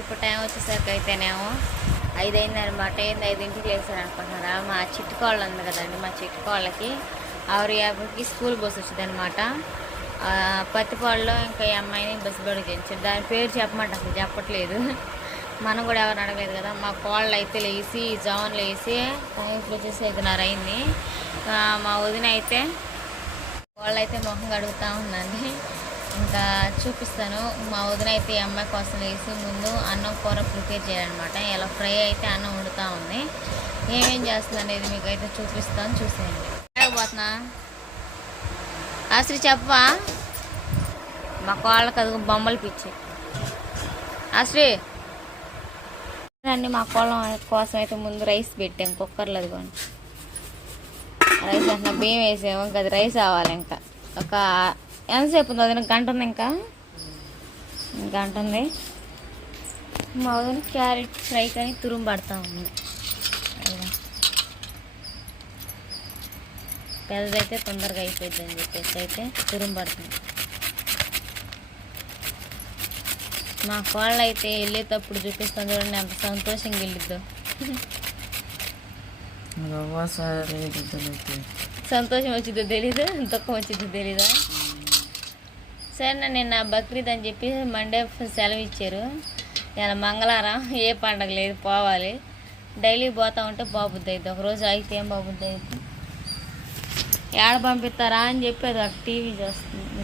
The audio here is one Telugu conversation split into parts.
ఇప్పుడు టైం వచ్చేసరికి అయితేనేమో ఐదు అయింది అనమాట ఏంది ఐదింటికి లేసారు అనుకుంటున్నారా మా చిట్టుకోళ్ళు ఉంది కదండి మా చిట్టుకోళ్ళకి ఆరు యాభైకి స్కూల్ బస్సు వచ్చింది అనమాట పత్తిపాడులో ఇంకా ఈ అమ్మాయిని బస్సు బడి చేయించారు దాని పేరు చెప్పమంట అసలు చెప్పట్లేదు. మనం కూడా ఎవరు అడగలేదు కదా. మా కోళ్ళు అయితే లేచి జోన్లు వేసి ఇప్పుడు వచ్చేసి ఐదున్నర అయింది. మా వదిన అయితే కోళ్ళు అయితే మొహం కడుగుతూ ఉందండి. ఇంకా చూపిస్తాను. మా వదిన అయితే ఈ అమ్మాయి కోసం వేసి ముందు అన్నం కూర ప్రిపేర్ చేయాలన్నమాట. ఇలా ఫ్రై అయితే అన్నం వండుతూ ఉంది. ఏమేం చేస్తుంది అనేది మీకు అయితే చూపిస్తాను. చూసేయండి. పోతున్నా? అసలు చెప్పవా? మా కోళ్ళకి అది బొమ్మలు పిచ్చి. అసలు రండి మా కోళ్ళం కోసం అయితే ముందు రైస్ పెట్టాం. కుక్కర్లో అదిగోండి. రైస్ అట్లా బియ్యం వేసాము. ఇంకా అది రైస్ అవ్వాలి ఇంకా. ఒక ఎంతసేపు ఉంది? వదిన గంట ఉంది ఇంకా? గంట ఉంది. మా వదిన క్యారెట్ ఫ్రై కానీ తురుము పడతా ఉంది. పెద్దదైతే తొందరగా అయిపోద్ది అని చెప్పేసి అయితే తురుము పడుతుంది. మా కోళ్ళు అయితే వెళ్ళేటప్పుడు చూపిస్తాను చూడండి ఎంత సంతోషంగా వెళ్ళిద్దో. సంతోషం వచ్చిందో తెలీదు? దుఃఖం వచ్చిందో తెలీదా? సరే నిన్న బక్రీద్ అని చెప్పి మండే సెలవు ఇచ్చారు. ఇలా మంగళవారం ఏ పండగ లేదు పోవాలి. డైలీ పోతా ఉంటే బాబుద్ది అయితే ఒకరోజు అయితే ఏం బాబుద్ది అయితే ఏడ పంపిస్తారా అని చెప్పి అది అక్కడ టీవీ చూస్తుంది.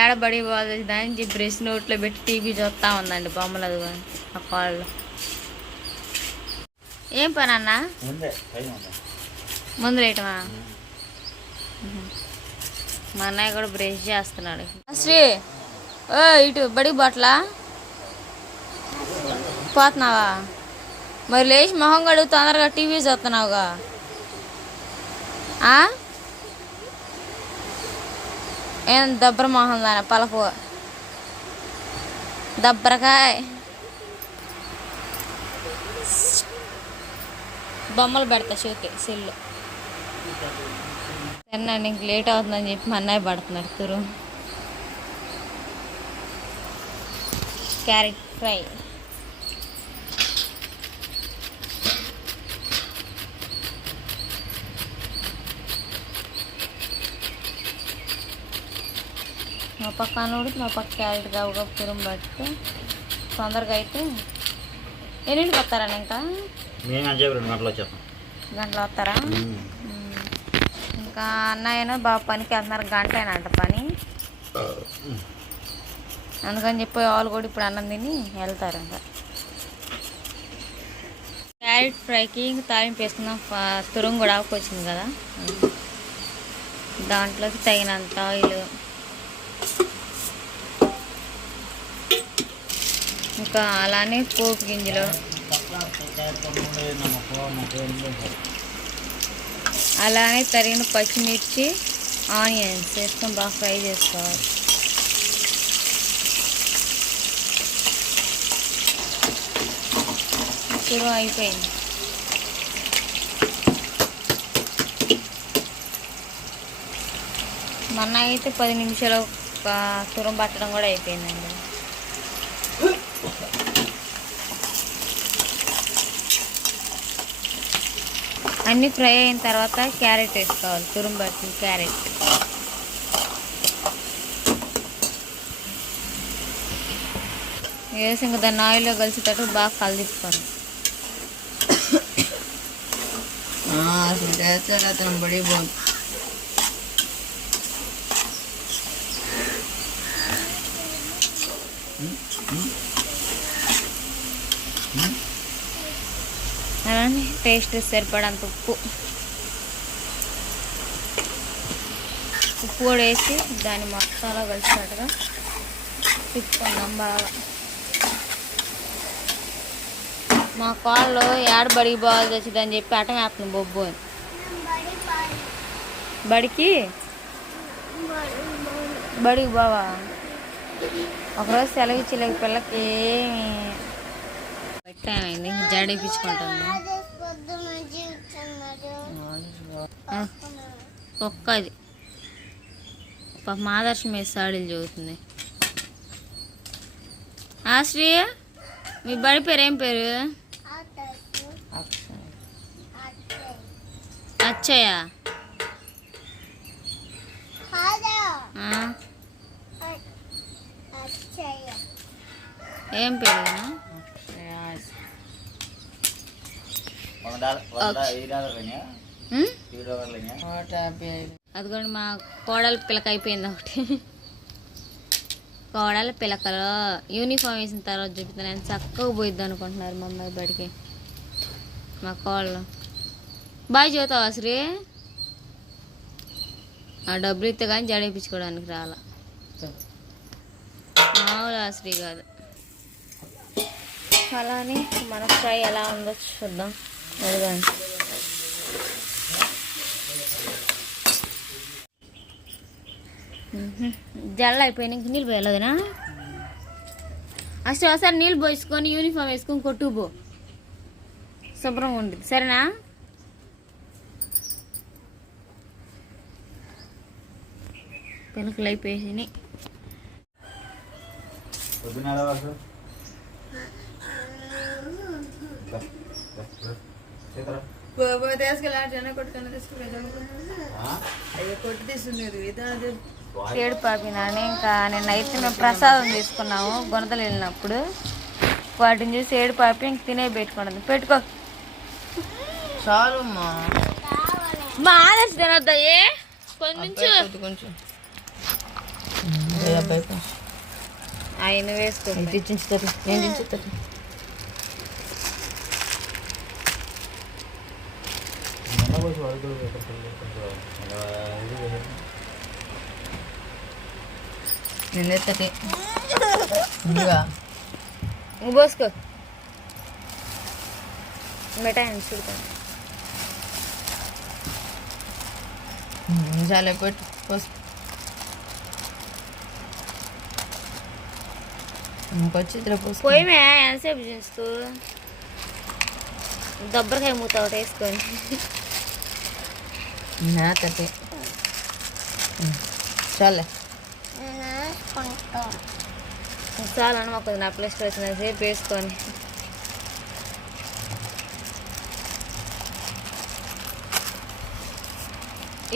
ఏడ బడి పోతుంది అని చెప్పి బ్రష్ నోట్లో పెట్టి టీవీ చూస్తూ ఉందండి బొమ్మలు అది ఆ కాళ్ళు ఏం పని అన్నా? ముందు రేటమా మా అన్నయ్య కూడా బ్రష్ చేస్తున్నాడు. శ్రీ ఓ ఇటు బడి బట్ల. పోతున్నావా? మరి లేచి మొహం కడుగు తొందరగా టీవీ చూస్తున్నావుగా. ఆ? ఏం దబ్బర మొహం దాని పలపు. దబ్బరకాయ. బొమ్మలు పెడతా షోకి సెల్లు. సరే నీకు లేట్ అవుతుందని చెప్పి మా అన్నయ్య పడుతున్నాడు. తురు. Carrot fry. మా పక్క అన్నోడు మా పక్క క్యారెట్ గబగబ తురుము పడితే తొందరగా అయితే ఎన్నింటికి వస్తారని ఇంకా? మేము రెండు గంటలు వచ్చేస్తాం గంటలు వస్తారా. ఇంకా అన్నయ్యను బాబు పనికి వెళ్తున్నారు అంట పని. అందుకని చెప్పి వాళ్ళు కూడా ఇప్పుడు అన్నం తిని వెళ్తారు ఇంకా. క్యారెట్ ఫ్రైకి ఇంకా తాలింపు వేసుకుందాం. తురుము కూడా ఆకుకొచ్చింది కదా. దాంట్లోకి తగినంత ఆయిల్. ఇంకా అలానే పోపు గింజలు. అలానే తరిగిన పచ్చిమిర్చి ఆనియన్స్ వేసుకొని బాగా ఫ్రై చేసుకోవాలి. తురుము అయిపోయింది. మొన్న అయితే పది నిమిషాలు తురం పట్టడం కూడా అయిపోయిందండి. అన్నీ ఫ్రై అయిన తర్వాత క్యారెట్ వేసుకోవాలి. తురుము పట్టిన క్యారెట్. వేసి ఇంకా దాన్ని ఆయిల్లో కలిసేటట్టు బాగా కలిదిప్పుకోండి అసలు చేస్తాడు అతను బడి అలానే టేస్ట్ సరిపడంత ఉప్పు. ఉప్పు కూడా వేసి దాన్ని మసాలా కలిసినట్టుగా తిప్పుకుందాం బాగా. మా కాళ్ళు ఏడబడికి బాగా తెచ్చిందని చెప్పి అటం వేస్తుంది బొబ్బు అని. బడికి? బడికి బావా ఒకరోజు సెలవు ఇచ్చలేక పిల్లకి పెట్టానండి? కుక్క అది మాదర్శం మీద సాడీలు చదువుతుంది ఆశ్రీ మీ బడి పేరు ఏం పేరు. అచ్చయ్య? ఏం పేరు? డాలర్ అదిగోండి మా కోడల పిలక అయిపోయింది ఒకటి. కోడల పిలకలు యూనిఫామ్ వేసిన తర్వాత చూపిస్తాను నేను చక్కగా పోయిద్ది అనుకుంటున్నారు మా అమ్మాయి బడికి. మా కోళ్ళు బాయ్ చూతావా శ్రీ ఆ డబ్బులు ఇస్తే కానీ జడేపించుకోవడానికి రాలా. మామూలు శ్రీ కాదు. అలానే మన ఫ్రై ఎలా ఉందో చూద్దాం. అడగండి జల్ల అయిపోయినాక నీళ్ళు పోయలేదునా? అసలు ఒకసారి నీళ్ళు పోసుకొని యూనిఫామ్ వేసుకొని కొట్టు పో. శుభ్రంగా ఉంటుంది సరేనా? పిల్లకలు అయిపోయినాయి. తీసుకెళ్ళి ఆ జన కొట్టుకొని తీసుకుపోయి ఆ? అయ్యో కొట్టి తీసుకునేది. ఏడు పాపినాని ఇంకా నిన్న అయితే మేము ప్రసాదం తీసుకున్నాము గుణతలు వెళ్ళినప్పుడు. వాటిని చూసి ఏడు పాపి ఇంక తినే పెట్టుకున్నది పెట్టుకో. చాలు అమ్మా మా ఆదర్శ తినొద్దా ఏ కొంచెం ఆయన వేసుకోండి నేను కొంచెం. కొంచెం అలా ఇది చేశారు. నేను ఎత్తటి ముందుగా నువ్వు పోసుకో మిఠాయి చూడతాను చాలా పెట్టు పోసు ఇంకొచ్చి ఇద్దరు పోసు పోయి మే ఎంతసేపు చూస్తూ దబ్బరకాయ మూత ఒకటి వేసుకొని నా తట్టి చాలే చాలా మాకు నా ప్లేస్ వచ్చిన సేపు వేసుకొని.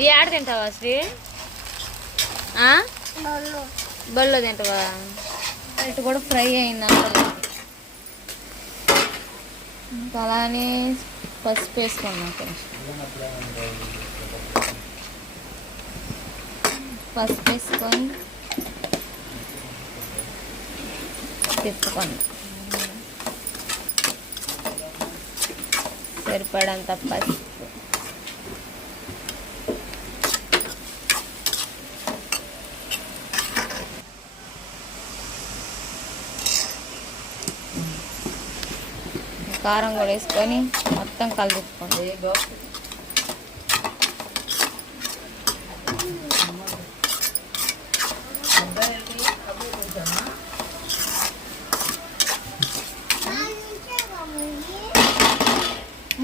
ఈ ఆడ తింటావా శ్రీ? బల్లో తింటావా? ఇటు కూడా ఫ్రై అయింది అలానే పసుపు వేసుకున్నాం కొంచెం. పసుపు వేసుకొని తిప్పుకోండి సరిపడంత పసుపు. కారం కూడా వేసుకొని మొత్తం కలుపుకోండి.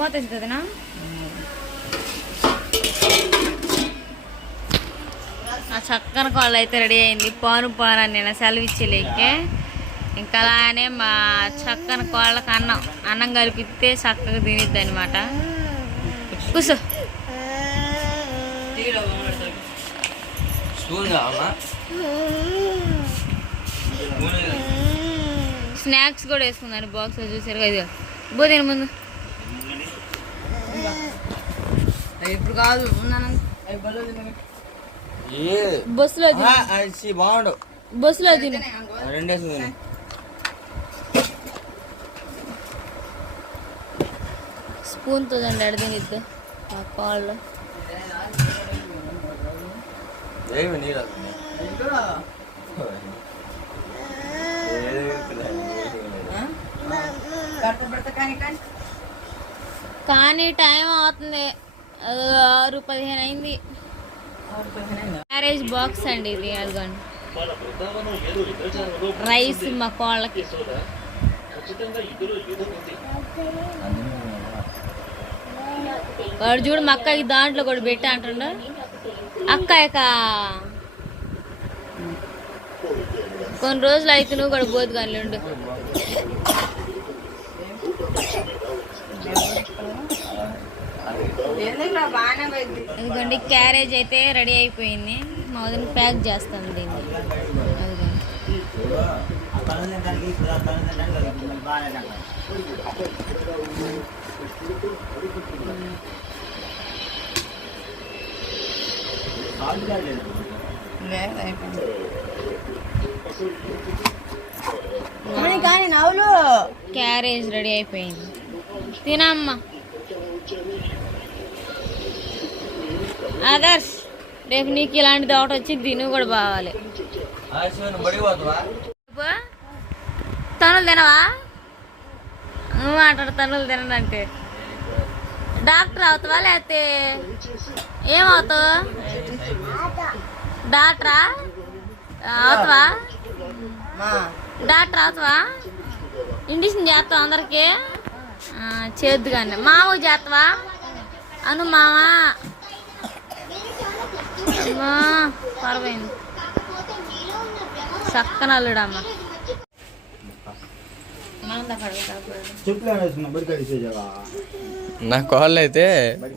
మూత వేస్తుందినా ఆ చక్కని కాళ్ళు అయితే రెడీ అయింది. పాను పాను నేను సెలవు ఇచ్చేలేకే. ఇంకా అలానే మా చక్కని కోళ్ళకి అన్నం అన్నం కలిపితే చక్కగా తినిద్ది అనమాట స్నాక్స్ కూడా వేసుకున్నాను బాక్స్ చూసారు కదా బో తిని ముందు. ఇప్పుడు కాదు. బస్సులో తిను బాగుండు. బస్సులో తిను స్పూన్తో ఆ కాళ్ళు. ఏమి నీళ్ళు కట్ట పెడతా కానీ కానీ. కానీ టైం అవుతుంది. ఆరు పదిహేను అయింది. మ్యారేజ్ బాక్స్ అండి ఇది అదిగోండి. రైస్ మా కోళ్ళకి. వాడు చూడు మా అక్కకి దాంట్లో కూడా పెట్టి అంటుండ. అక్క ఇక కొన్ని రోజులు అయితే నువ్వు కూడా పోదు కానీ ఉండు ఇదిగోండి క్యారేజ్ అయితే రెడీ అయిపోయింది. మా వదిన ప్యాక్ చేస్తుంది దీన్ని. కానీ నవ్వులు. క్యారేజ్ రెడీ అయిపోయింది. తినమ్మా. ఆదర్శ్ రేపు నీకు ఇలాంటి దోట వచ్చి తిను కూడా బావాలి. తనులు తినవా? నువ్వు అంటాడు తనులు తినడంటే డాక్టర్ అవుతావా లేకపోతే ఏమవుతావు? డాక్టరా? అవుతావా? డాక్టర్ అవుతావా? ఇండిషన్ చేస్తావా అందరికి? చేద్దు కానీ మామకు చేస్తావా? అను మామ అమ్మా పర్వైంది చక్కన అల్లుడమ్మ నా కాళ్ళు అయితే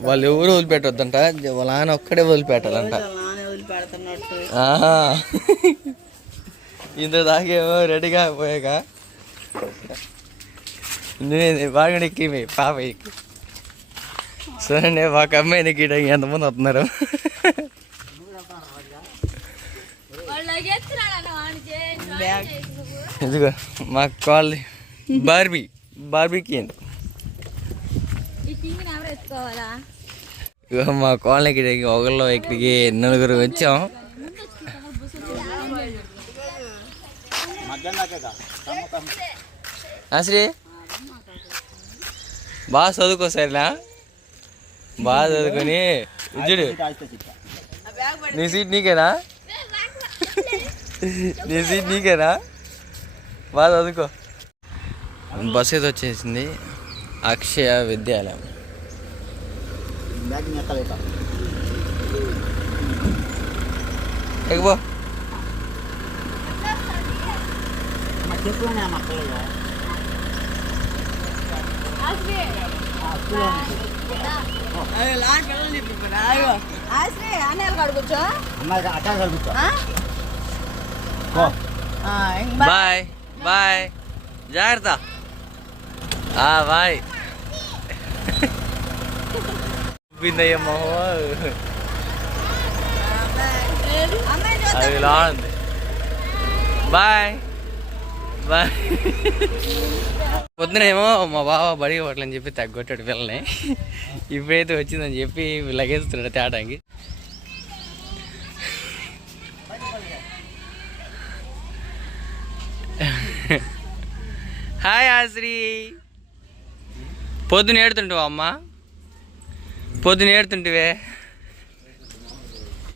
వాళ్ళు ఎవరు వదిలిపెట్టొద్దంట వాళ్ళ ఆయన ఒక్కడే వదిలిపెట్టాలంట. ఇంత దాకేమో రెడీగా పోయాక. నేను బాగా ఎక్కి మీ పాప ఎక్కి. సరే మాకు అమ్మాయిని ఎక్కి ఎంతమంది వస్తున్నారు? ఇదిగో మా కాళ్ళు బార్బీ బార్బీకి ఇగో మా కాలనీకి ఒకళ్ళు ఇక్కడికి నలుగురు వచ్చాం. అసలు బాగా చదువుకో సరేనా? బాగా చదువుకొని ఇచ్చుడు నీ సీట్ నీకేనా? నీ సీట్ నీకేనా? బాగా చదువుకో బస్ ఏదో వచ్చేసింది. అక్షయ విద్యాలయం. ఎగబో బాయ్. బాయ్ జాగ్రత్త ఆ, బాయ్ బిందయ్యమ్మ అమ్మాయి అది ఇలా ఉంది బాయ్ బాయ్ పొద్దునేమో మా బావ బడికి పోవట్లని చెప్పి తగ్గొట్టాడు పిల్లని ఇప్పుడైతే వచ్చిందని చెప్పి లగేస్తున్నాడు తేడానికి. హాయ్ ఆశ్రీ. పొద్దున ఏడుతుంటావా అమ్మా? పొద్దున ఏడుతుంటివే?